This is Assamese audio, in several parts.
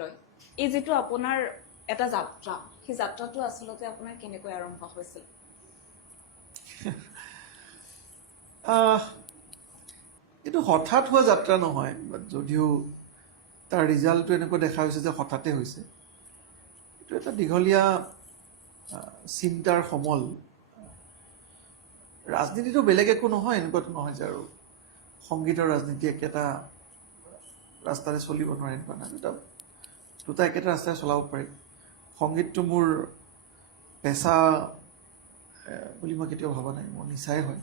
লৈ এই যেটো আপোনাৰ এটা যাত্ৰা সেই যাত্ৰাটো আসলতে আপোনাৰ কেনেকৈ আৰম্ভ হৈছিল এইটো হঠাৎ হোৱা যাত্ৰা নহয় যদিও তাৰ ৰিজাল্টটো এনেকৈ দেখা হৈছে যে হঠাতে হৈছে এইটো এটা দীঘলীয়া চিন্তাৰ সমল ৰাজনীতিটো বেলেগ একো নহয় এনেকুৱাটো নহয় যে আৰু সংগীতৰ ৰাজনীতি একেটা ৰাস্তাৰে চলিব নোৱাৰে এনেকুৱা নাই দুটা একেটা ৰাস্তাৰে চলাব পাৰি সংগীতটো মোৰ পেচা বুলি মই কেতিয়াও ভবা নাই মোৰ নিচাই হয়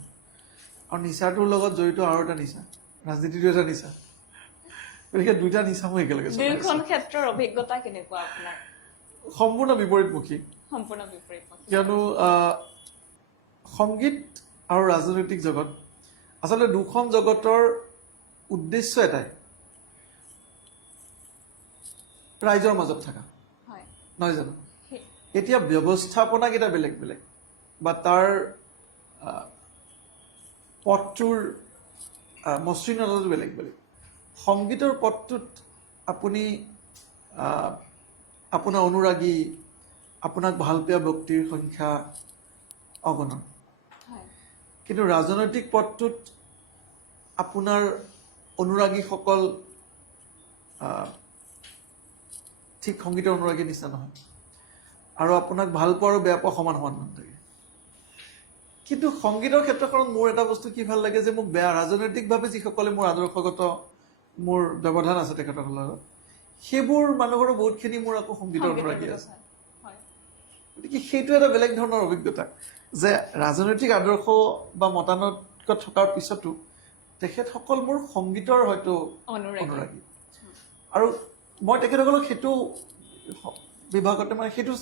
আৰু নিচাটোৰ লগত জড়িত আৰু এটা নিচা ৰাজনীতিটো এটা নিচা গতিকে দুইটা নিচা মই একেলগে দুয়োখন ক্ষেত্ৰৰ অভিজ্ঞতা কেনেকুৱা আপোনাৰ সম্পূৰ্ণ বিপৰীতমুখী সম্পূৰ্ণ বিপৰীতমুখী কিয়নো সংগীত আৰু ৰাজনৈতিক জগত আচলতে দুখন জগতৰ উদ্দেশ্য এটাই ৰাইজৰ মাজত থকা নহয় জানো এতিয়া ব্যৱস্থাপনাকেইটা বেলেগ বেলেগ বা তাৰ পথটোৰ মসৃণতাটো বেলেগ বেলেগ সংগীতৰ পথটোত আপুনি আপোনাৰ অনুৰাগী আপোনাক ভাল পোৱা ব্যক্তিৰ সংখ্যা অগণন কিন্তু ৰাজনৈতিক পথটোত আপোনাৰ অনুৰাগীসকল ঠিক সংগীতৰ অনুৰাগীৰ নিচিনা নহয় আৰু আপোনাক ভাল পোৱা আৰু বেয়া পোৱা সমান সমান মানুহ থাকে কিন্তু সংগীতৰ ক্ষেত্ৰখনত মোৰ এটা বস্তু কি ভাল লাগে যে মোক বেয়া ৰাজনৈতিকভাৱে যিসকলে মোৰ আদৰ্শগত মোৰ ব্যৱধান আছে তেখেতসকলৰ লগত সেইবোৰ মানুহৰো বহুতখিনি মোৰ আকৌ সংগীতৰ অনুৰাগী আছে গতিকে সেইটো এটা বেলেগ ধৰণৰ অভিজ্ঞতা যে ৰাজনৈতিক আদৰ্শ বা মতানৈক্য থকাৰ পিছতো তেখেতসকল মোৰ সংগীতৰ হয়তো অনুৰাগী আৰু মই তেখেতসকলক সেইটো বিভাগতে মানে সেইটো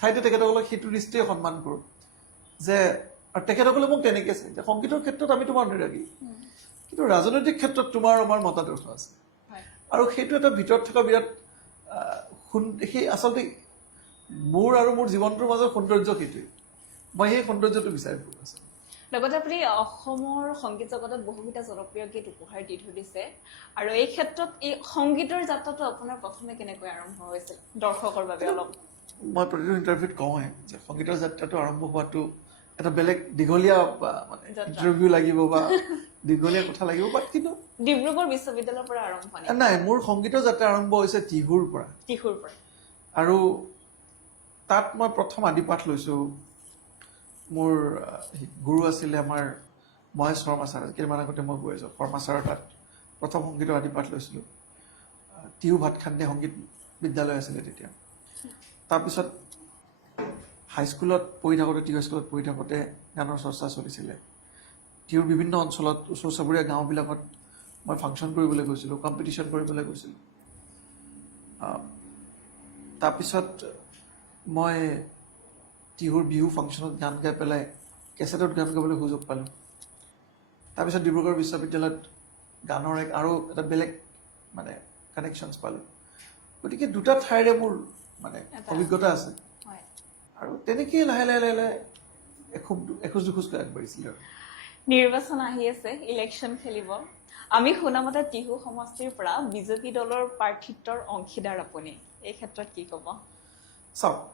ঠাইতে তেখেতসকলক সেইটো দৃষ্টিয়ে সন্মান কৰোঁ যে আৰু তেখেতসকলে মোক তেনেকৈ চায় যে সংগীতৰ ক্ষেত্ৰত আমি তোমাৰ অনুৰাগী কিন্তু ৰাজনৈতিক ক্ষেত্ৰত তোমাৰ আমাৰ মতাদৰ্শ আছে আৰু সেইটো এটা ভিতৰত থকা বিৰাট সেই আচলতে মোৰ আৰু মোৰ জীৱনটোৰ মাজৰ সৌন্দৰ্য সেইটোৱে মই সেই সৌন্দৰ্যটো বিচাৰি পোৱা আছে লগতে আপুনি অসমৰ সংগীত জগতত বহুকেইটা জনপ্ৰিয় গীত উপহাৰ দি থৈ দিছে আৰু এই ক্ষেত্ৰত এই সংগীতৰ যাত্ৰাটো আপোনাৰ প্ৰথমে কেনেকৈ আৰম্ভ হৈছিল দৰ্শকৰ বাবে অলপ মই প্ৰতিটো ইণ্টাৰভিউত কওঁহে যে সংগীতৰ যাত্ৰাটো আৰম্ভ হোৱাটো এটা বেলেগ দীঘলীয়া মানে ইণ্টাৰভিউ লাগিব বা দীঘলীয়া কথা লাগিব বাট কিন্তু ডিব্ৰুগড় বিশ্ববিদ্যালয়ৰ পৰা আৰম্ভ নাই মোৰ সংগীতৰ যাত্ৰা আৰম্ভ হৈছে টিহুৰ পৰা আৰু তাত মই প্ৰথম আদিপাঠ লৈছোঁ মোৰ গুৰু আছিলে আমাৰ মহেশ শৰ্মা ছাৰ কেইদিনমান আগতে মই গৈ আছোঁ শৰ্মা ছাৰৰ তাত প্ৰথম সংগীতৰ আদিপাঠ লৈছিলোঁ টিহু ভাতখান্দে সংগীত বিদ্যালয় আছিলে তেতিয়া তাৰপিছত হাইস্কুলত পঢ়ি থাকোঁতে টিহু হাইস্কুলত পঢ়ি থাকোঁতে গানৰ চৰ্চা চলিছিলে টিহুৰ বিভিন্ন অঞ্চলত ওচৰ চুবুৰীয়া গাঁওবিলাকত মই ফাংচন কৰিবলৈ গৈছিলোঁ কম্পিটিশ্যন কৰিবলৈ গৈছিলোঁ তাৰপিছত মই টিহুৰ বিহু ফাংচনত গান গাই পেলাই কেছেটত গান গাবলৈ সুযোগ পালোঁ তাৰপিছত ডিব্ৰুগড় বিশ্ববিদ্যালয়ত গানৰ আৰু এটা বেলেগ মানে কানেকশ্যনছ পালোঁ গতিকে দুটা ঠাইৰে মোৰ মানে অভিজ্ঞতা আছে আৰু তেনেকেই লাহে লাহে লাহে লাহে এখোজ দুখোজকৈ আগবাঢ়িছিলোঁ আৰু নিৰ্বাচন আহি আছে ইলেকশ্যন খেলিব আমি শুনামতে টিহু সমষ্টিৰ পৰা বিজেপি দলৰ প্ৰাৰ্থিত্বৰ অংশীদাৰ আপুনি এই ক্ষেত্ৰত কি ক'ব চাওক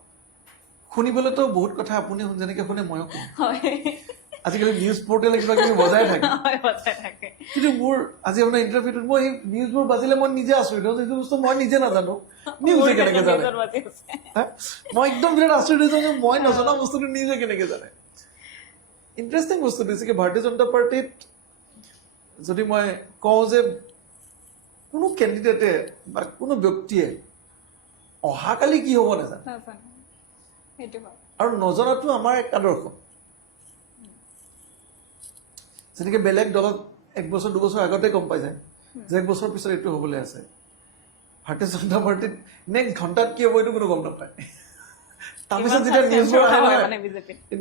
শুনিবলৈতো বহুত কথা আপুনি যেনেকৈ শুনে ময়ো শুনো আজিকালি নিউজ পৰ্টেলে কিবা কিবি বজাই থাকে কিন্তু মোৰ আজি আপোনাৰ ইণ্টাৰভিউটোত মই সেই নিউজবোৰ বাজিলে মই নিজে আচৰিত হওঁ যিটো বস্তু মই নিজে নাজানো নিউজে কেনেকৈ জানে মই একদম বিৰাট আচৰিত হৈছোঁ যে মই নজনা বস্তুটো নিউজে কেনেকৈ জানে ইণ্টাৰেষ্টিং বস্তু দিছে ভাৰতীয় জনতা পাৰ্টীত যদি মই কওঁ যে কোনো কেণ্ডিডেটে বা কোনো ব্যক্তিয়ে অহাকালি কি হ'ব নাজানে আৰু নজনাটো আমাৰ এক আদৰ্শ যেনেকৈ বেলেগ দলত এক বছৰ দুবছৰ আগতে গম পাই যায় যে এক বছৰ পিছত এইটো হ'বলৈ আছে ভাৰতীয় জনতা পাৰ্টীত নেক্সট ঘণ্টাত কি হ'ব এইটো কোনো গম নাপায় তাৰপিছত যেতিয়া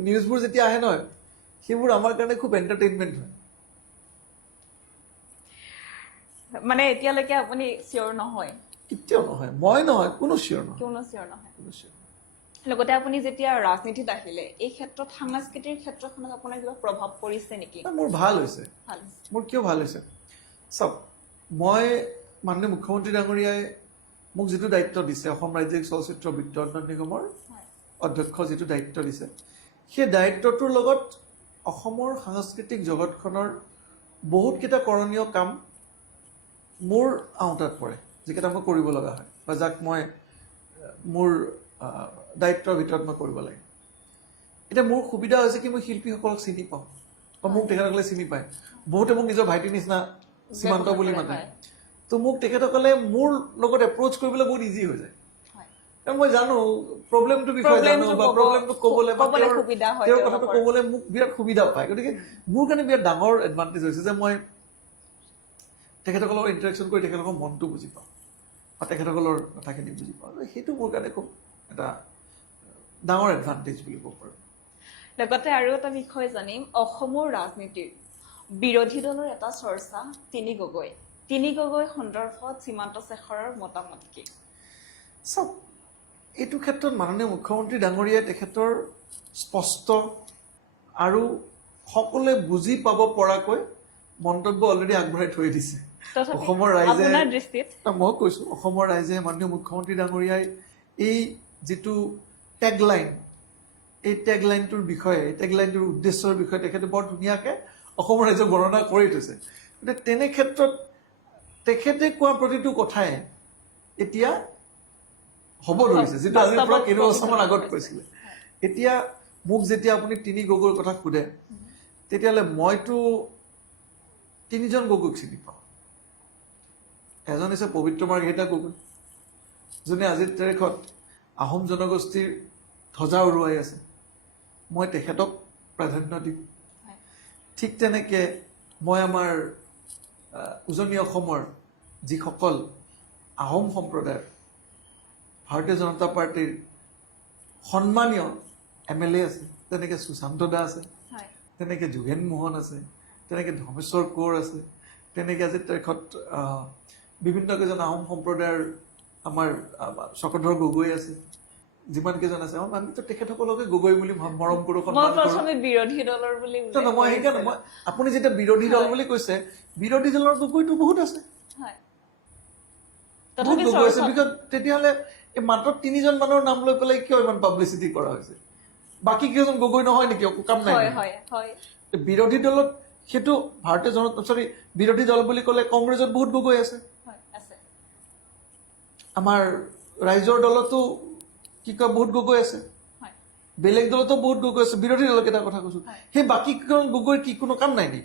নিউজবোৰ যেতিয়া আহে নহয় সেইবোৰ আমাৰ কাৰণে খুব এণ্টাৰটেইনমেণ্ট হয় মানে এতিয়ালৈকে আপুনি চিয়ৰ নহয় কেতিয়াও নহয় মই নহয় কোনো চিয়ৰ নহয় লগতে আপুনি যেতিয়া ৰাজনীতিত আহিলে এই ক্ষেত্ৰত সাংস্কৃতিক ক্ষেত্ৰখনত আপোনাৰ কিবা প্ৰভাৱ পৰিছে নেকি মোৰ ভাল হৈছে মোৰ কিয় ভাল হৈছে চাওক মই মাননীয় মুখ্যমন্ত্ৰী ডাঙৰীয়াই মোক যিটো দায়িত্ব দিছে অসম ৰাজ্যিক চলচ্চিত্ৰ বিতৰণ নিগমৰ অধ্যক্ষ যিটো দায়িত্ব দিছে সেই দায়িত্বটোৰ লগত অসমৰ সাংস্কৃতিক জগতখনৰ বহুতকেইটা কৰণীয় কাম মোৰ আওতাত পৰে যিকেইটা মই কৰিব লগা হয় বা যাক মই মোৰ দায়িত্বৰ ভিতৰত মই কৰিব লাগে এতিয়া মোৰ সুবিধা হৈছে কি মই শিল্পীসকলক চিনি পাওঁ বা মোক তেখেতসকলে চিনি পায় বহুতে মোক নিজৰ ভাইটিৰ নিচিনা সীমান্ত বুলি মাতে তো মোক তেখেতসকলে মোৰ লগত এপ্ৰ'চ কৰিবলৈ বহুত ইজি হৈ যায় কাৰণ মই জানো প্ৰব্লেমটোৰ বিষয়ে জানো বা প্ৰব্লেমটো ক'বলৈ বা তেওঁৰ কথাটো ক'বলৈ মোক বিৰাট সুবিধা পায় গতিকে মোৰ কাৰণে বিৰাট ডাঙৰ এডভান্টেজ হৈছে যে মই তেখেতসকলৰ ইণ্টাৰেকশ্যন কৰি তেখেতসকলৰ মনটো বুজি পাওঁ বা তেখেতসকলৰ কথাখিনি বুজি পাওঁ সেইটো মোৰ কাৰণে খুব এটা ডাঙৰ এডভান্টেজ বুলি ক'ব পাৰোঁ লগতে আৰু এটা বিষয় জানিম অসমৰ ৰাজনীতিৰ বিৰোধী দলৰ এটা চৰ্চা তিনি গগৈ সন্দৰ্ভত সীমান্ত শেখৰৰ মতামত কি চাওক এইটো ক্ষেত্ৰত মাননীয় মুখ্যমন্ত্ৰী ডাঙৰীয়াই তেখেতৰ স্পষ্ট আৰু সকলোৱে বুজি পাব পৰাকৈ মন্তব্য অলৰেডি আগবঢ়াই থৈ দিছে অসমৰ ৰাইজে মই কৈছো অসমৰ ৰাইজে মাননীয় মুখ্যমন্ত্ৰী ডাঙৰীয়াই এই যিটো টেগলাইন এই টেগলাইনটোৰ বিষয়ে এই টেগলাইনটোৰ উদ্দেশ্যৰ বিষয়ে তেখেতে বৰ ধুনীয়াকৈ অসমৰ ৰাইজক বৰ্ণনা কৰি থৈছে গতিকে তেনে ক্ষেত্ৰত তেখেতে কোৱা প্ৰতিটো কথাই এতিয়া হ'ব ধৰিছে যিটো আজিৰ পৰা কেইবছৰমান আগত কৈছিলে এতিয়া মোক যেতিয়া আপুনি তিনি গগৈৰ কথা সোধে তেতিয়াহ'লে মইতো তিনিজন গগৈক চিনি পাওঁ এজন হৈছে পবিত্ৰ মাৰ্ঘেৰিটা গগৈ যোনে আজিৰ তাৰিখত আহোম জনগোষ্ঠীৰ ধ্বজা উৰুৱাই আছে মই তেখেতক প্ৰাধান্য দিম ঠিক তেনেকৈ মই আমাৰ উজনি অসমৰ যিসকল আহোম সম্প্ৰদায়ৰ ভাৰতীয় জনতা পাৰ্টীৰ সন্মানীয় MLA আছে তেনেকৈ সুশান্ত দা আছে তেনেকৈ যোগেন মোহন আছে তেনেকৈ ধৰ্মেশ্বৰ কোঁৱৰ আছে তেনেকৈ আজিৰ তাৰিখত বিভিন্ন কেইজন আহোম সম্প্ৰদায়ৰ আমাৰ চক্ৰধৰ গগৈ আছে যিমান কেইজন আছে আমিতো তেখেতসকলকে গগৈ বুলি মৰম কৰোঁ বিৰোধী দলৰ বুলি মই সেইকাৰণে মই আপুনি যেতিয়া বিৰোধী দল বুলি কৈছে বিৰোধী দলৰ গগৈটো বহুত আছে তেতিয়াহ'লে এই মাত্ৰ তিনিজন মানুহৰ নাম লৈ পেলাই কিয় ইমান পাব্লিচিটি কৰা হৈছে বাকী কেইজন গগৈ নহয় নেকি একো কাম নাই বিৰোধী দলত সেইটো ভাৰতীয় জনতা বিৰোধী দল বুলি ক'লে কংগ্ৰেছত বহুত গগৈ আছে আমাৰ ৰাইজৰ দলতো কি কয় বহুত গগৈ আছে বেলেগ দলতো বহুত গগৈ আছে বিৰোধী দলক এটা কথা কৈছো সেই বাকী কেইজন গগৈৰ কি কোনো কাম নাই নেকি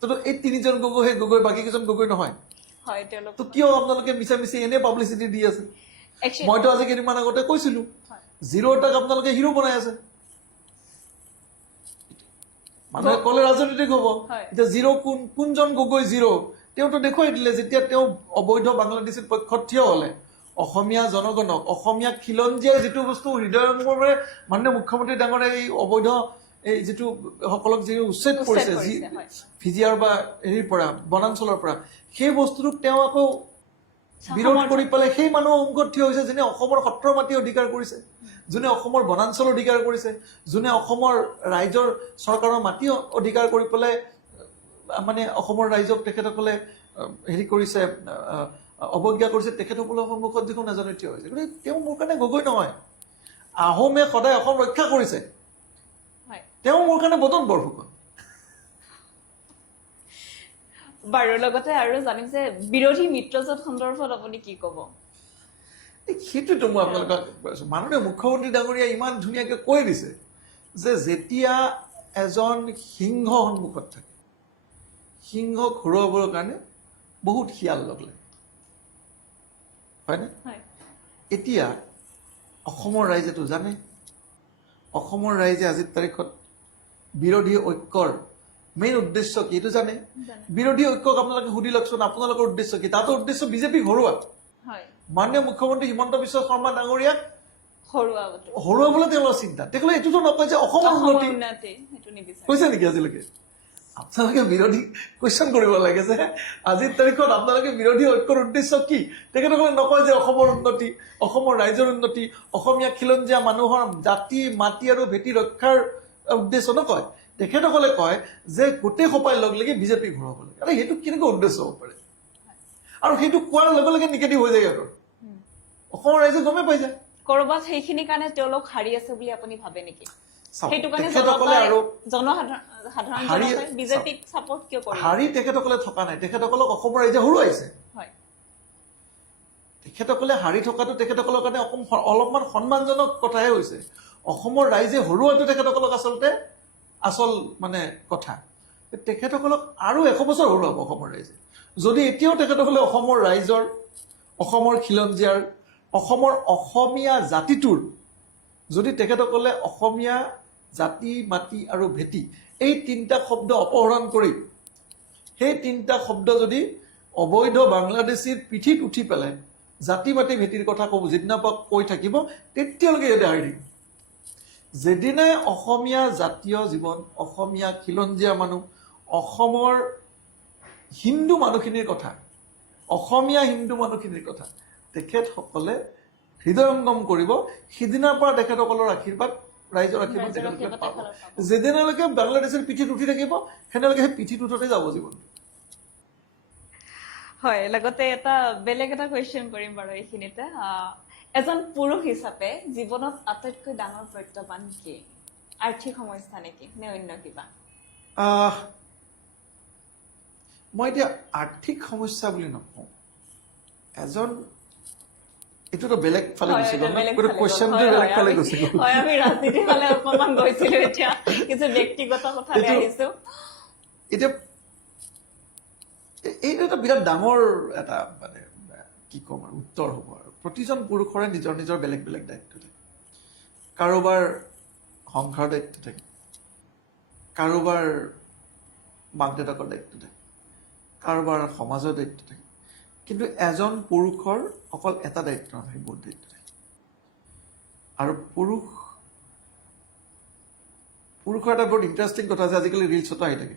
তো এই তিনিজন গগৈ সেই গগৈ বাকী কেইজন গগৈ নহয় তো কিয় আপোনালোকে মিছা মিছি এনে পাব্লিচিটি দি আছে মইতো আজি কেইদিনমান আগতে কৈছিলো জিৰ' এটাক আপোনালোকে হিৰো বনাই আছে মানুহে ক'লে ৰাজনীতিক হ'ব এতিয়া জিৰ' কোনজন গগৈ জিৰ' তেওঁতো দেখুৱাই দিলে যেতিয়া তেওঁ অবৈধ বাংলাদেশীৰ পক্ষত থিয় হ'লে অসমীয়া জনগণক অসমীয়া খিলঞ্জীয়াই যিটো বস্তু হৃদয়ংগমৰে মাননীয় মুখ্যমন্ত্ৰী ডাঙৰে এই অবৈধ এই যিটো সকলক যি উচ্ছেদ কৰিছে ভিজিয়াৰ বা হেৰিৰ পৰা বনাঞ্চলৰ পৰা সেই বস্তুটোক তেওঁ আকৌ বিৰোধ কৰি পেলাই সেই মানুহ অংগত থিয় হৈছে যোনে অসমৰ সত্ৰ মাটি অধিকাৰ কৰিছে যোনে অসমৰ বনাঞ্চল অধিকাৰ কৰিছে যোনে অসমৰ ৰাইজৰ চৰকাৰৰ মাটি অধিকাৰ কৰি পেলাই মানে অসমৰ ৰাইজক তেখেতসকলে হেৰি কৰিছে অৱজ্ঞা কৰিছে তেখেতসকলৰ সন্মুখত দেখোন এজনে থিয় হৈছে গতিকে তেওঁ মোৰ কাৰণে গগৈ নহয় আহোমে সদায় অসম ৰক্ষা কৰিছে তেওঁ মোৰ কাৰণে বদন বৰফুকন বাৰু লগতে আৰু জানিম যে বিৰোধী মিত্ৰজোঁট সন্দৰ্ভত আপুনি কি ক'ব সেইটোতো মই আপোনালোকক মাননীয় মুখ্যমন্ত্ৰী ডাঙৰীয়াই ইমান ধুনীয়াকৈ কৈ দিছে যে যেতিয়া এজন সিংহ সন্মুখত থাকে সিংহক হৰুৱাবৰ কাৰণে বহুত শিয়াল লগ লাগে হয়নে এতিয়া অসমৰ ৰাইজেতো জানে অসমৰ ৰাইজে আজিৰ তাৰিখত বিৰোধী ঐক্যৰ মেইন উদ্দেশ্য কি এইটো জানে বিৰোধী ঐক্যক আপোনালোকে সুধি লওকচোন আপোনালোকৰ উদ্দেশ্য কি তাতো উদ্দেশ্য বিজেপিক হৰুৱা মাননীয় মুখ্যমন্ত্ৰী হিমন্ত বিশ্ব শৰ্মা ডাঙৰীয়াক হৰুৱাবলৈ তেওঁলোকৰ চিন্তা তেখেতে এইটোতো নকয় যে অসমৰ উন্নতি কৈছে নেকি আজিলৈকে আপোনালোকে বিৰোধী কুৱেশ্যন কৰিব লাগে যে আজিৰ তাৰিখত আপোনালোকে বিৰোধী ঐক্যৰ উদ্দেশ্য কি তেখেতসকলে নকয় যে অসমৰ উন্নতি অসমৰ ৰাইজৰ উন্নতি অসমীয়া খিলঞ্জীয়া মানুহৰ জাতি মাটি আৰু ভেটি ৰক্ষাৰ উদ্দেশ্য নকয় তেখেতসকলে কয় যে গোটেই সোপাই লগ লাগি বিজেপিক ঘূৰাব লাগে আৰু সেইটো কেনেকৈ উদ্দেশ্য হ'ব পাৰে আৰু সেইটো কোৱাৰ লগে লগে নিগেটিভ হৈ যায় আৰু অসমৰ ৰাইজে গমেই পাই যায়। কৰবাত সেইখিনি কাৰণে তেওঁলোক হাৰি আছে বুলি আপুনি ভাবে নেকি? চাওক, সেইটো কাৰণে তেখেতসকলে আৰু সাধাৰণ হাৰি- জনতাই বিজেপিক চাপোৰ্ট কিয় কৰি হাৰি তেখেতসকলে থকা নাই, তেখেতসকলক অসমৰ ৰাইজে হৰুৱাইছে। হয় তেখেতসকলে হাৰি থকাটো তেখেতসকলৰ কাৰণে অলপমান সন্মানজনক কথাহে হৈছে। অসমৰ ৰাইজে হৰুৱাটো তেখেতসকলক আচলতে আচল মানে কথা। তেখেতসকলক আৰু 100 বছৰ হৰুৱাব অসমৰ ৰাইজে যদি এতিয়াও তেখেতসকলে অসমৰ ৰাইজৰ, অসমৰ খিলঞ্জীয়াৰ, অসমৰ অসমীয়া জাতিটোৰ যদি তেখেতসকলে অসমীয়া জাতি, মাটি আৰু ভেটি এই 3টা শব্দ অপহৰণ কৰি সেই 3টা শব্দ যদি অবৈধ বাংলাদেশীৰ পিঠিত উঠি পেলাই জাতি, মাটি, ভেটিৰ কথা ক'ব যিদিনাপা কৈ থাকিব, তেতিয়ালৈকে সিহঁতে হাৰি থাকিব। যেদিনাই অসমীয়া জাতীয় জীৱন, অসমীয়া খিলঞ্জীয়া মানুহ, অসমৰ হিন্দু মানুহখিনিৰ কথা, অসমীয়া হিন্দু মানুহখিনিৰ কথা তেখেতসকলে হৃদয়ংগম কৰিব, সিদিনাৰ পৰা তেখেতসকলৰ আশীৰ্বাদ, ৰাইজৰ আশীৰ্বাদ তেখেতসকলে পাব। যেদিনালৈকে বাংলাদেশৰ পিঠিত উঠি থাকিব, সেনেলৈকে সেই পিঠিত উঠতে যাব জীৱন। হয়, লগতে বেলেগ এটা কুৱেশ্যন কৰিম বাৰু এইখিনিতে। এজন পুৰুষ হিচাপে জীৱনত আটাইতকৈ ডাঙৰ প্ৰত্যাহ্বান কি? আৰ্থিক সমস্যা নেকি নে অন্য কিবা? মই এতিয়া আৰ্থিক সমস্যা বুলি নকওঁ, এজন এইটোতো বেলেগ ফালে গুচি গ'ল, কুৱেশ্যনটো বেলেগ ফালে গুচি গ'ল। হয়, আমি ৰাজনীতিৰ ফালে অকণমান গৈছিলো, এতিয়া কিছু ব্যক্তিগত কথালৈ আহিছো। এতিয়া এইটো এটা বিৰাট ডাঙৰ এটা মানে কি ক'ম আৰু উত্তৰ হ'ব আৰু প্ৰতিজন পুৰুষৰে নিজৰ নিজৰ বেলেগ বেলেগ দায়িত্ব থাকে। কাৰোবাৰ সংসাৰৰ দায়িত্ব থাকে, কাৰোবাৰ মাক দেউতাকৰ দায়িত্ব থাকে, কাৰোবাৰ সমাজৰ দায়িত্ব থাকে। কিন্তু এজন পুৰুষৰ অকল এটা দায়িত্ব নাথাকে, বহুত দায়িত্ব থাকে। আৰু পুৰুষৰ এটা বহুত ইণ্টাৰেষ্টিং কথা আছে, আজিকালি ৰিলচতো আহি থাকে,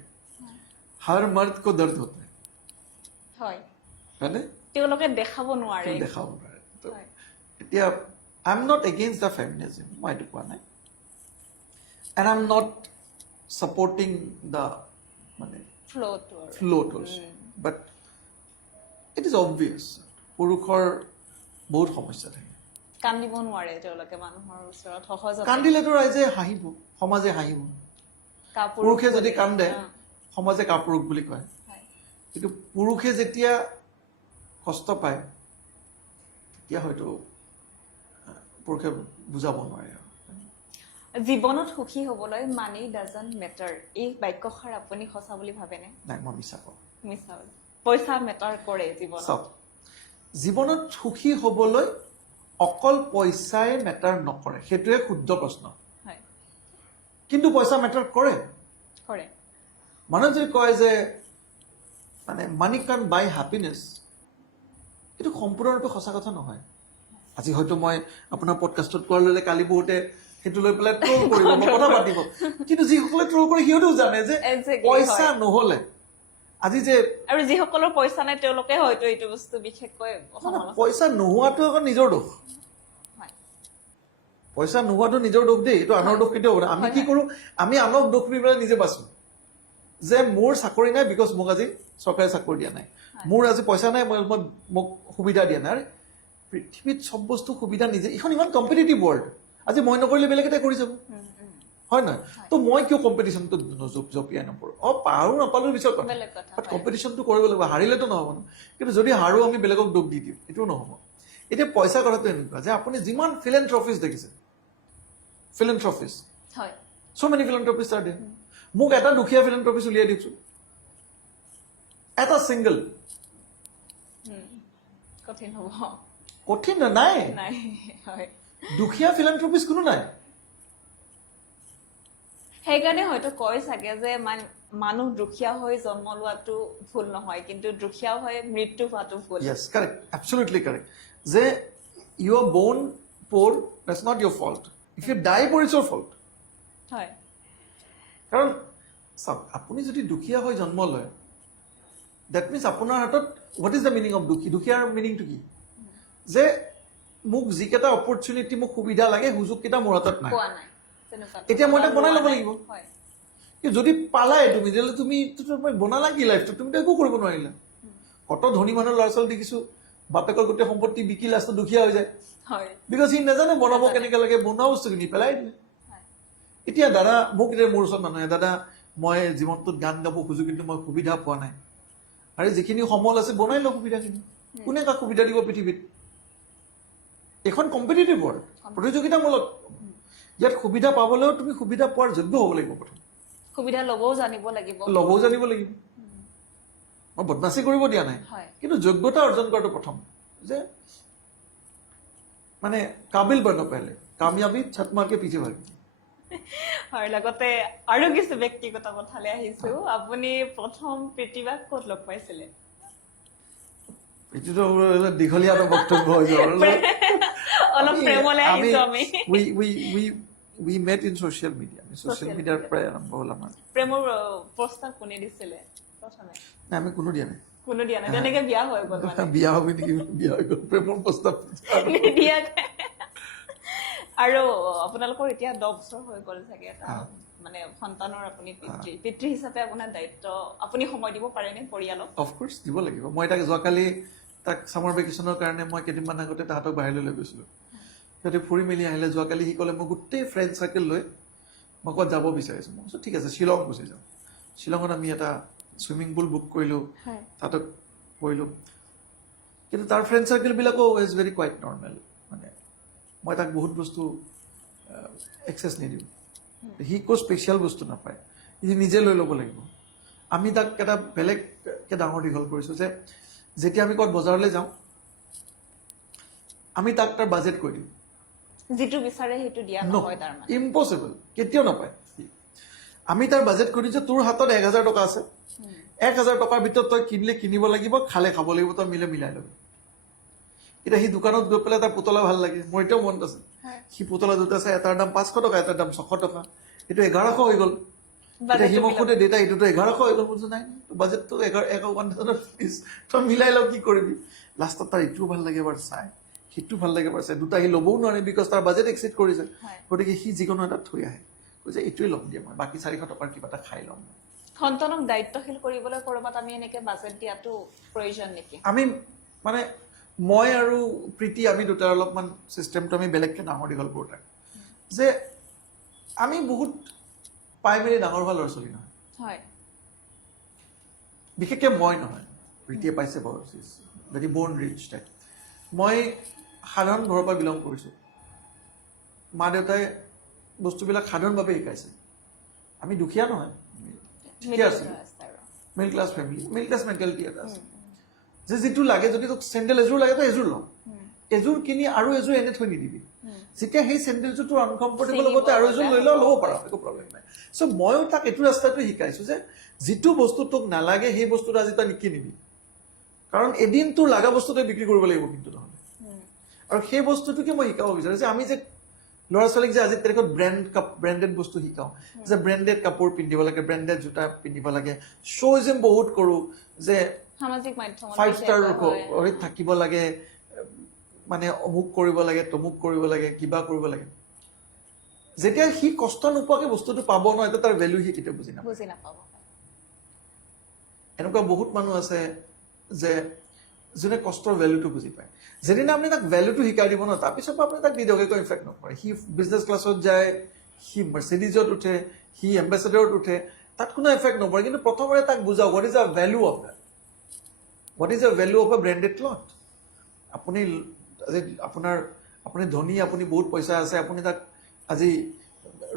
হৰ মৰ্দ কো দৰ্দ হোতা হে। হয়নে? তেওঁলোকে দেখাব নোৱাৰে। দেখাব নোৱাৰে। এতিয়া I am not against the feminism, মই এইটো কোৱা নাই, and I am not supporting the মানে ফ্ল'টো, বাট ইট ইজ অবভিয়াছ পুৰুষৰ বহুত সমস্যা থাকে। কান্দিব নোৱাৰে তেওঁলোকে মানুহৰ ওচৰত সহজতে। কান্দিলেতো ৰাইজে হাঁহিব, সমাজে হাঁহিব। পুৰুষে যদি কান্দে সমাজে কাপুৰুষ বুলি কয়, কিন্তু পুৰুষে যেতিয়া কষ্ট পায় তেতিয়া হয়তো পুৰুষে বুজাব নোৱাৰে। জীৱনত সুখী হবলৈ মানি ডাজন্ট মেটাৰ, এই বাক্যষাৰ আপুনি সঁচা বুলি ভাবেনে? নাই, মই মিছা কওঁ। মিছা। পইচা মেটাৰ কৰে জীৱনত? চাওক, জীৱনত সুখী হবলৈ অকল পইচাই মেটাৰ নকৰে, সেইটোৱে শুদ্ধ প্ৰশ্ন। কিন্তু পইচা মেটাৰ কৰে। মানুহে যদি কয় যে মানে মানি কেন বাই হেপিনেছ, এইটো সম্পূৰ্ণৰূপে সঁচা কথা নহয়। আজি হয়তো মই আপোনাৰ পডকাষ্টত কোৱাৰ লগে কালি বহুতে সেইটো লৈ পেলাই ট্ৰল কৰিব, কথা পাতিব, কিন্তু যিসকলে ট্ৰল কৰে সিহঁতেও জানে যে পইচা নহলে আজি যে আৰু যিসকলৰ পইচা নাই তেওঁলোকে হয়তো এইটো বস্তু বিশেষকৈ পইচা নোহোৱাটো আকৌ নিজৰ দোষ। পইচা নোহোৱাটো নিজৰ দোষ দেই, এইটো আনৰ দোষ কেতিয়াও হ'ব। আমি কি কৰো, আমি আনক দোষ দি পেলাই নিজে বাচো যে মোৰ চাকৰি নাই বিকজ মোক আজি চৰকাৰে চাকৰি দিয়া নাই, মোৰ আজি পইচা নাই মোক সুবিধা দিয়া নাই। পৃথিৱীত চব বস্তু সুবিধা নিজে, এইখন ইমান কম্পিটিটিভ ৱৰ্ল্ড, আজি মই নকৰিলে বেলেগ এটাই কৰি যাব, হয় নহয়? তো মই কিয় কম্পিটিশ্যনটো জঁপিয়াই নপৰোঁ? পাৰো নাপালো পিছৰ কথা, বাট কম্পিটিশ্যনটো কৰিব লাগিব, হাৰিলেতো নহ'ব ন। কিন্তু যদি হাৰো আমি বেলেগক দোষ দি দিওঁ, এইটোও নহ'ব। এতিয়া পইচা কথাটো এনেকুৱা যে আপুনি যিমান ফিলেন্থ্ৰপিষ্ট দেখিছে, ফিলেন্থ্ৰপিষ্ট, so many philanthropists are there, মোক এটা দুখীয়া ফিলেন্থ্ৰপিষ্ট উলিয়াই দিছোঁ, এটা ছিংগল। কঠিন হ'ব। কঠিন নাই, দুখীয়া ফিলেন্থ্ৰপিষ্ট কোনো নাই। সেইকাৰণে হয়তো কয় চাগে যে মানুহ দুখীয়া হৈ জন্ম লোৱাটো ভুল নহয়, কিন্তু দুখীয়া হৈ মৃত্যু হোৱাটো ভুল। Yes, correct, absolutely correct. যে you are born poor, that's not your fault. If you die poor, it's your fault. হয়। কাৰণ চাওক, আপুনি যদি দুখীয়া হৈ জন্ম লয়, that means আপোনাৰ হাতত what is the meaning of দুখী? দুখীয়াৰ মিনিংটো কি? যে মোক যিকেইটা অপৰচুনিটি, মোক সুবিধা লাগে, সুযোগকেইটা মোৰ হাতত নাই, এতিয়া মই তাক বনাই ল'ব লাগিব। যদি পালাই তুমি, তেতিয়াহ'লে তুমি বনালা কি লাইফটো? তুমিতো একো কৰিব নোৱাৰিলা। কত ধনী মানুহৰ ল'ৰা ছোৱালী দেখিছো বাপেকৰ গোটেই সম্পত্তি বিকি লাষ্টত দুখীয়া হৈ যায় হয় বিকজ সি নাজানে বনাব কেনেকৈ লাগে বনোৱা বস্তু কিনি পেলাই দিলে এতিয়া দাদা মোক এতিয়া মোৰ ওচৰত মানুহে দাদা মই জীৱনটোত গান গাব খোজো কিন্তু মই সুবিধা পোৱা নাই আৰু যিখিনি সমল আছে বনাই লওক সুবিধাখিনি কোনে কাক সুবিধা দিব পৃথিৱীত এখন কম্পিটিটিভ ৱৰ্ল্ড প্ৰতিযোগিতামূলক ইয়াত সুবিধা পাবলৈও তুমি সুবিধা পোৱাৰ যোগ্য হ'ব লাগিব প্ৰথম সুবিধা ল'বও জানিব লাগিব ল'বও জানিব লাগিব মই বদমাচি কৰিব দিয়া নাই হয় কিন্তু যোগ্যতা অৰ্জন কৰাটো প্ৰথম যে মানে কাবিল বনো পেলে কামিয়াবী ছাট মাৰকে পিছে ভাগি হয় লগতে আৰু কিছু ব্যক্তিগত কথালৈ আহিছো আপুনি প্ৰথম প্ৰীতিবাক ক'ত লগ পাইছিলে এইটোতো দীঘলীয়া এটা বক্তব্য হৈ যাব অলপ প্ৰেমলৈ আহিছো আমি we met in social media social media প্ৰায় আৰম্ভ হ'ল আমাৰ প্ৰেমৰ প্ৰস্তাৱ কোনে দিছিলে প্ৰথমে নাই আমি কোনো দিয়া নাই কোনো দিয়া নাই তেনেকে বিয়া হৈ গ'ল মানে বিয়া হবি নেকি বিয়া হৈ গ'ল প্ৰেমৰ প্ৰস্তাৱ নিদিয়া আৰু আপোনালোকৰ এতিয়া 10 বছৰ হৈ গ'ল চাগে এটা মানে সন্তানৰ আপুনি পিতৃ হিচাপে আপোনাৰ দায়িত্ব আপুনি সময় দিব পাৰেনে পৰিয়ালক অফক'ৰ্চ দিব লাগিব মই তাক যোৱাকালি তাক ছামাৰ ভেকেশ্যনৰ কাৰণে মই কেইদিনমান আগতে তাহাঁতক বাহিৰলৈ লৈ গৈছিলোঁ সিহঁতে ফুৰি মেলি আহিলে যোৱাকালি সি ক'লে মই গোটেই ফ্ৰেণ্ড চাৰ্কেল লৈ মই ক'ত যাব বিচাৰিছোঁ মই কৈছোঁ ঠিক আছে শ্বিলং গুচি যাওঁ শ্বিলঙত আমি এটা চুইমিং পুল বুক কৰিলোঁ তাহাঁতক কৰিলোঁ কিন্তু তাৰ ফ্ৰেণ্ড চাৰ্কেলবিলাকো ইজ ভেৰি কুৱাইট নৰ্মেল মানে মই তাক বহুত বস্তু এক্সেছ নিদিওঁ সি একো স্পেচিয়েল বস্তু নাপায় সি নিজে লৈ ল'ব লাগিব আমি তাক এটা বেলেগকৈ ডাঙৰ দীঘল কৰিছোঁ যে যেতিয়া আমি ক'ত বজাৰলৈ যাওঁ আমি তাক তাৰ বাজেট কৈ দিওঁ যিটো বিচাৰে সেইটো দিয়া নহয় তাৰ মানে ইম্পচিবল কেতিয়াও নাপায় আমি তাৰ বাজেট কৰি দিওঁ যে তোৰ হাতত 1000 টকা আছে 1000 টকাৰ ভিতৰত তই কিনিলে কিনিব লাগিব খালে খাব লাগিব তই মিলাই ল'বি এতিয়া সি দোকানত গৈ পেলাই তাৰ পুতলা ভাল লাগে মোৰ এতিয়াও মনত আছে সি পুতলা দুটা আছে এটাৰ দাম 500 টকা এটাৰ দাম 600 টকা এইটো 1100 হৈ গ'ল এতিয়া সি মোক সোধে দেউতা এইটোতো 1100 হৈ গ'ল বুজো নাই বাজেটটো 1000 প্লিজ তই মিলাই লওঁ কি কৰিবি লাষ্টত তাৰ ইটোও ভাল লাগে এবাৰ চাই সিটো ভাল লাগে এবাৰ চাই দুটা সি ল'বও নোৱাৰে বিকজ তাৰ বাজেট এক্সিড কৰিছে গতিকে সি যিকোনো এটা থৈ আহে কৈছে এইটোৱে ল'ম দিয়া মই বাকী 400 টকাৰ কিবা এটা খাই ল'ম সন্তানক দায়িত্বশীল কৰিবলৈ ক'ৰবাত আমি এনেকে বাজেট দিয়াটো প্ৰয়োজন নেকি আমি মানে মই আৰু প্ৰীতি আমি দুটাৰ অলপমান চিষ্টেমটো আমি বেলেগকৈ ডাঙৰ দীঘল কৰোঁ তাক যে আমি বহুত পাই মেলি ডাঙৰ হোৱা ল'ৰা ছোৱালী নহয় হয় বিশেষকৈ মই নহয় প্ৰীতিয়ে পাইছে বাৰু ভেৰি বৰ্ন ৰিচ টাইপ মই সাধাৰণ ঘৰৰ পৰা বিলং কৰিছোঁ মা দেউতাই বস্তুবিলাক সাধাৰণভাৱে শিকাইছে আমি দুখীয়া নহয় ঠিকে আছে middle class family middle class mentality এটা আছে যে যিটো লাগে যদি তোক চেণ্ডেল এযোৰ লাগে তই এযোৰ ল এযোৰ কিনি আৰু এযোৰ এনে থৈ নিদিবি যেতিয়া সেই চেণ্ডেলযোৰ তোৰ আনকমফৰ্টেবল হ'ব তই আৰু এযোৰ লৈ ল'ব পাৰ একো প্ৰব্লেম নাই চ' ময়ো তাক এইটো ৰাস্তাটো শিকাইছোঁ যে যিটো বস্তু তোক নালাগে সেই বস্তুটো আজি তই নিকিনিবি কাৰণ এদিন তোৰ লগা বস্তু তই বিক্ৰী কৰিব লাগিব কিন্তু নহ'লে আৰু সেই বস্তুটোকে মই শিকাব বিচাৰোঁ যে আমি যে ল'ৰা ছোৱালীক যে আজিৰ তাৰিখত ব্ৰেণ্ডেড বস্তু শিকাওঁ যে ব্ৰেণ্ডেড কাপোৰ পিন্ধিব লাগে ব্ৰেণ্ডেড জোতা পিন্ধিব লাগে শ্ব'জিম বহুত কৰোঁ যে সামাজিক মাধ্যমত 5 ষ্টাৰ থাকিব লাগে মানে অমুক কৰিব লাগে তমুক কৰিব লাগে কিবা কৰিব লাগে যেতিয়া সি কষ্ট নোপোৱাকৈ বস্তুটো পাব নহয় এতিয়া তাৰ ভেলু সি কেতিয়াও বুজি নাপাব এনেকুৱা বহুত মানুহ আছে যে যোনে কষ্টৰ ভেলুটো বুজি পায় যেদিনা আপুনি তাক ভেলুটো শিকাই দিব ন তাৰপিছত আপুনি তাক দিদিয়াকৈ ইনফেক্ট নকৰে সি বিজনেছ ক্লাছত যায় সি মাৰ্চিডিজত উঠে সি এম্বেচেডৰত উঠে তাত কোনো এফেক্ট নপৰে কিন্তু প্ৰথমতে তাক বুজাওক what is the value of that what is the value of a branded cloth আপুনি আজি আপুনি ধনী আপুনি বহুত পইচা আছে আপুনি তাক আজি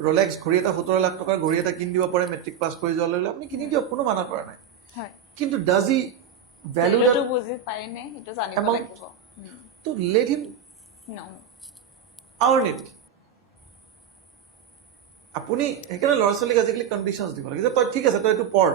ৰলেক্স ঘড়ী এটা 17 লাখ টকাৰ ঘড়ী এটা কিনি দিব পাৰে মেট্ৰিক পাছ কৰি যোৱা লৈ আপুনি কিনি দিয়ক কোনো মানা কৰা নাই কিন্তু ডাজ ই ভেলুটো বুজি পায়নে সেইটো জানিব লাগিব to let him earn it আপুনি সেইকাৰণে ল'ৰা ছোৱালীক আজিকালি কণ্ডিশ্যনছ দিব লাগে যে তই ঠিক আছে তই এইটো পঢ়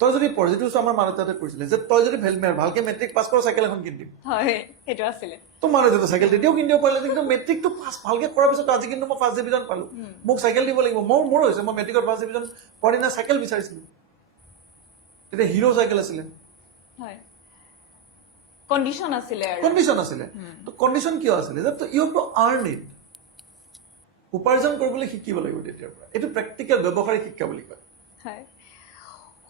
তই যদি পঢ় যিটো আমাৰ মা দেউতাহঁতে কৰিছিলে যে তই যদি ভালকে মেট্ৰিক পাছ কৰ চাইকেল এখন কিনি দিম হয় সেইটো আছিলে তো মা দেউতা চাইকেল তেতিয়াও কিনি দিব পাৰিলে কিন্তু মেট্ৰিকটো পাছ ভালকে কৰাৰ পিছত আজি কিন্তু মই 1st ডিভিজন পালোঁ মোক চাইকেল দিব লাগিব মোৰ হৈছে মই মেট্ৰিকত 1st ডিভিজন পোৱাৰ দিনা চাইকেল বিচাৰিছিলোঁ তেতিয়া হিৰো চাইকেল আছিলে হয় কণ্ডিশ্যন আছিলে তো কণ্ডিশ্যন কিয় আছিলে যে you have to earn it উপাৰ্জন কৰিবলৈ শিকিব লাগিব তেতিয়াৰ পৰা এইটো প্ৰেক্টিকেল ব্যৱহাৰিক শিক্ষা বুলি কয় হয়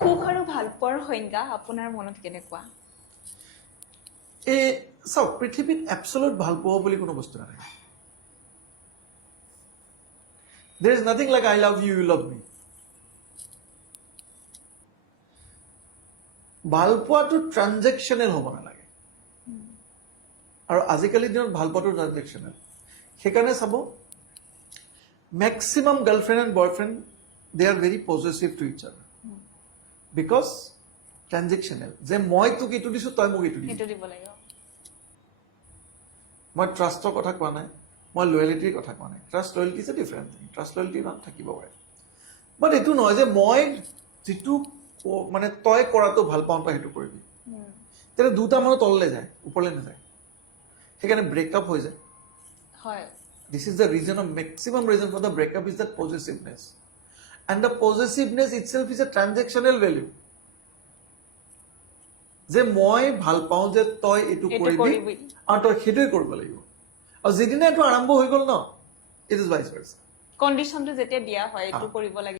সুখ আৰু ভালপোৱাৰ সংজ্ঞা আপোনাৰ মনত কেনেকুৱা এই চাওক পৃথিৱীত এবছলুট ভাল পোৱা বুলি কোনো বস্তু নাথাকে there is nothing like I love you, you love me. ভাল পোৱাটো ট্ৰানজেকশ্যনেল হ'ব নালাগে আৰু আজিকালিৰ দিনত ভাল পোৱাটো ট্ৰানজেকশ্যনেল সেইকাৰণে চাব maximum girlfriend and boyfriend they are very possessive to each other because ট্ৰানজেকশ্যনেল যে মই তোক এইটো দিছোঁ তই মোক এইটো দিছ সেইটো দিব লাগিব মই ট্ৰাষ্টৰ কথা কোৱা নাই মই লয়েলিটিৰ কথা কোৱা নাই trust loyalty is a different thing trust loyalty ইমান থাকিব পাৰে বাট এইটো নহয় যে মই যিটো মানে তই কৰাটো ভাল পাওঁ তই সেইটো কৰিবি তেতিয়া দুটা মানুহ তললৈ যায় ওপৰলৈ নাযায় সেইকাৰণে ব্ৰেকআপ হৈ যায় হয় this is the reason of maximum reason for the breakup is the possessiveness and the possessiveness itself is a transactional value যে মই ভাল পাওঁ যে তই এইটো এইটো কৰিবি কৰিবি। আৰু তই সেইটোৱে কৰিব লাগিব আৰু যিদিনা এইটো আৰম্ভ হৈ গ'ল ন ইট ইজ ভাইচ ভাৰ্চা কণ্ডিশ্যনটো যেতিয়া দিয়া হয় এইটো কৰিব লাগিব